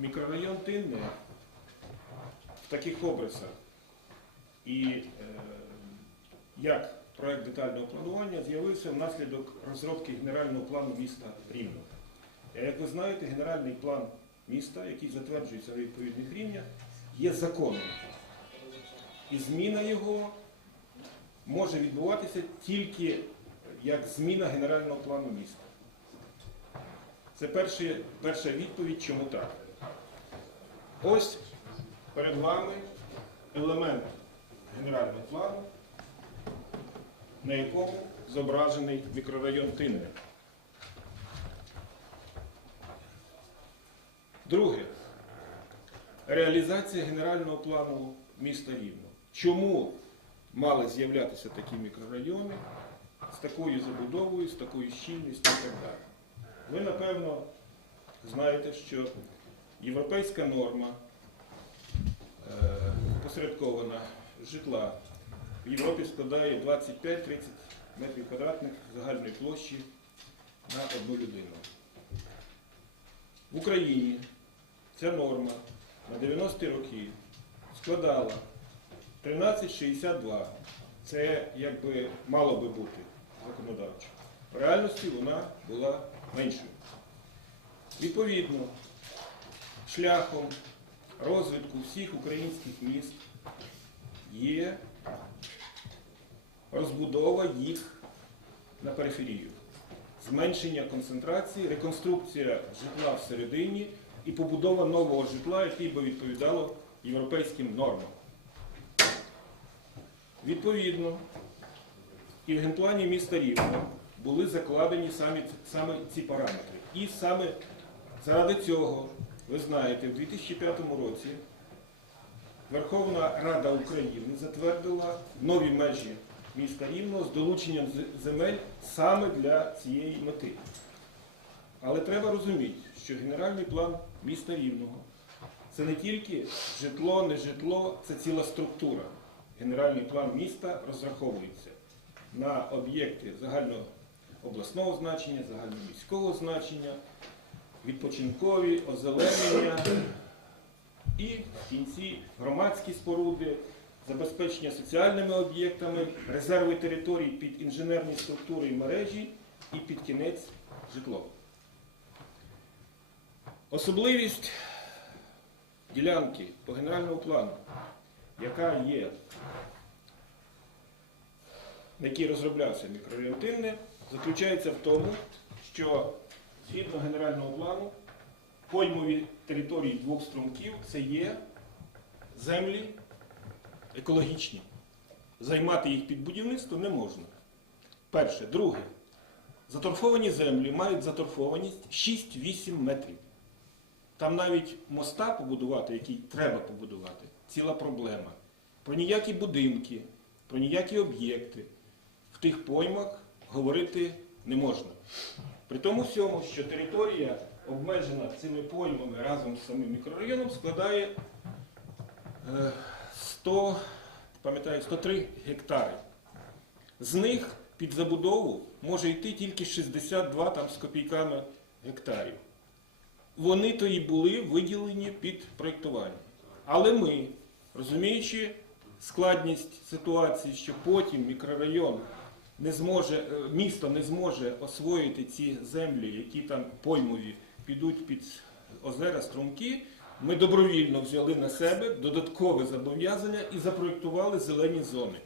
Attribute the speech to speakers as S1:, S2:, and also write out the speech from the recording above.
S1: мікрорайон Тинне в таких образах і е, як проект детального планування з'явився внаслідок розробки генерального плану міста Рівного. Е, Як ви знаєте, генеральний план міста, який затверджується на відповідних рівнях, є законом. І зміна його може відбуватися тільки як зміна генерального плану міста. Це перша відповідь, чому так. Ось перед вами елемент генерального плану, на якому зображений мікрорайон Тинне. Друге. Реалізація генерального плану міста Рівно. Чому мали з'являтися такі мікрорайони з такою забудовою, з такою щільністю і так далі? Ви, напевно, знаєте, що європейська норма е, посередкована житла в Європі складає 25-30 метрів квадратних загальної площі на одну людину. В Україні ця норма на 90-ті роки складала 13,62. Це якби мало би бути законодавчо. В реальності вона була меншою. Відповідно, шляхом розвитку всіх українських міст є розбудова їх на периферію, зменшення концентрації, реконструкція житла всередині і побудова нового житла, яке би відповідало європейським нормам. Відповідно, і в генплані міста Рівно були закладені саме ці параметри. І саме заради цього, ви знаєте, в 2005 році Верховна Рада України затвердила нові межі міста Рівного з долученням земель саме для цієї мети. Але треба розуміти, що генеральний план міста Рівного це не тільки житло, не житло, це ціла структура. Генеральний план міста розраховується на об'єкти загальнообласного значення, загальноміського значення, відпочинкові, озеленення і в кінці громадські споруди, забезпечення соціальними об'єктами, резерви територій під інженерні структури і мережі і під кінець житло. Особливість ділянки по генеральному плану, яка є, на якій розроблявся мікрорентинне, заключається в тому, що згідно генерального плану поймові території двох струмків це є землі екологічні. Займати їх під будівництво не можна. Перше. Друге. Заторфовані землі мають заторфованість 6-8 метрів. Там навіть моста побудувати, який треба побудувати, ціла проблема. Про ніякі будинки, про ніякі об'єкти в тих поймах говорити не можна. При тому всьому, що територія, обмежена цими поймами разом з самим мікрорайоном, складає е, 100, пам'ятаю, 103 гектари. З них під забудову може йти тільки 62 там, з копійками гектарів. Вони то і були виділені під проєктування. Але ми, розуміючи складність ситуації, що потім мікрорайон не зможе, е, місто не зможе освоїти ці землі, які там поймові підуть під озера, струмки, ми добровільно взяли на себе додаткове зобов'язання і запроєктували зелені зони.